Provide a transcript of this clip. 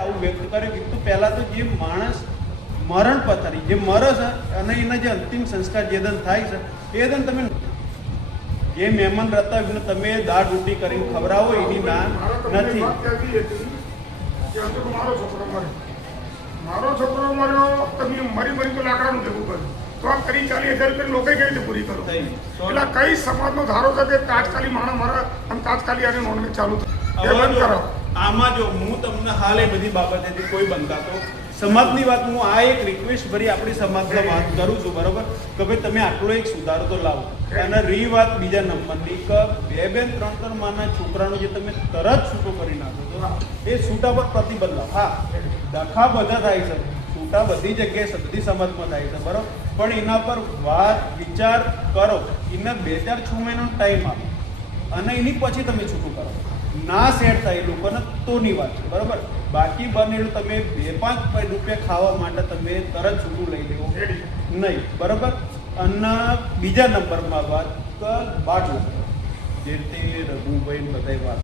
આવું વ્યક્ત કર્યું કે તો પહેલા તો જે માણસ મરણ પથારી જે મરે છે અને એના જે અંતિમ સંસ્કાર જે દન થાય છે એ દન તમે જે મહેમાન રતાવીને તમે દાળ રોટી કરીને ખવડાવો એની ના નથી. મારો છોકરો મર્યો તમે મરી તો લાકડાનું ભેગું કર્યું તો આ 30-40 હજાર રૂપિયા લોકો કઈ રીતે પૂરી કરો? એટલે કઈ સમાજનો ધારો છે કે તાત્કાલિક માણસ મરે અને તાત્કાલિક આને નોનવેજ ચાલુ થાય? આમાં જો હું તમને હાલ એ બધી બાબતેથી કોઈ બંધાતો સમાજની વાત હું આ એક રિક્વેસ્ટ ભરી આપણી સમાજમાં વાત કરું છું, બરોબર, કે ભાઈ તમે આટલો એક સુધારો તો લાવો. અને રહી વાત બીજા નંબરની કે 2-3 માના છોકરાનો જે તમે તરત છૂટો કરી નાખો તો એ છૂટા પર પ્રતિબંધ લાવો. હા, ડખા બધા થાય છે, છૂટા બધી જગ્યાએ બધી સમાજમાં થાય છે, બરોબર, પણ એના પર વાત વિચાર કરો. એને 2-4-6 મહિનાનો ટાઈમ આપો અને એની પછી તમે છૂટું કરો. ના સેટ થાય લોકોને તોની વાત છે, બરાબર. બાકી બનેલું તમે 2-5 રૂપિયા ખાવા માટે તમે તરત છૂટું લઈ લેવો નહીં, બરાબર. અને બીજા નંબરમાં વાત બાટલો જે તે રઘુભાઈ બધાય વાત